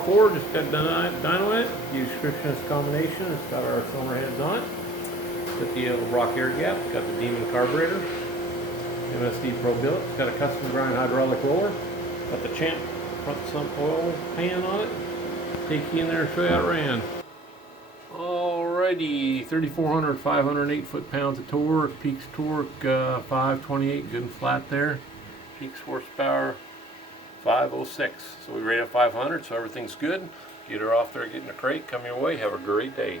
Edelbrock 4, just got dyno in it. Use Christian's combination. It's got our cylinder heads on it. Got the Edelbrock air gap. Got the Demon carburetor. MSD Pro Billet. It's got a custom grind hydraulic roller. Got the Champ front sump oil pan on it. Take you in there and show you how it ran. Alrighty, 3,400, 508 foot-pounds of torque. Peaks torque 528, good and flat there. Peaks horsepower 506. So we rate at 500, so everything's good. Get her off there, get in the crate, come your way. Have a great day.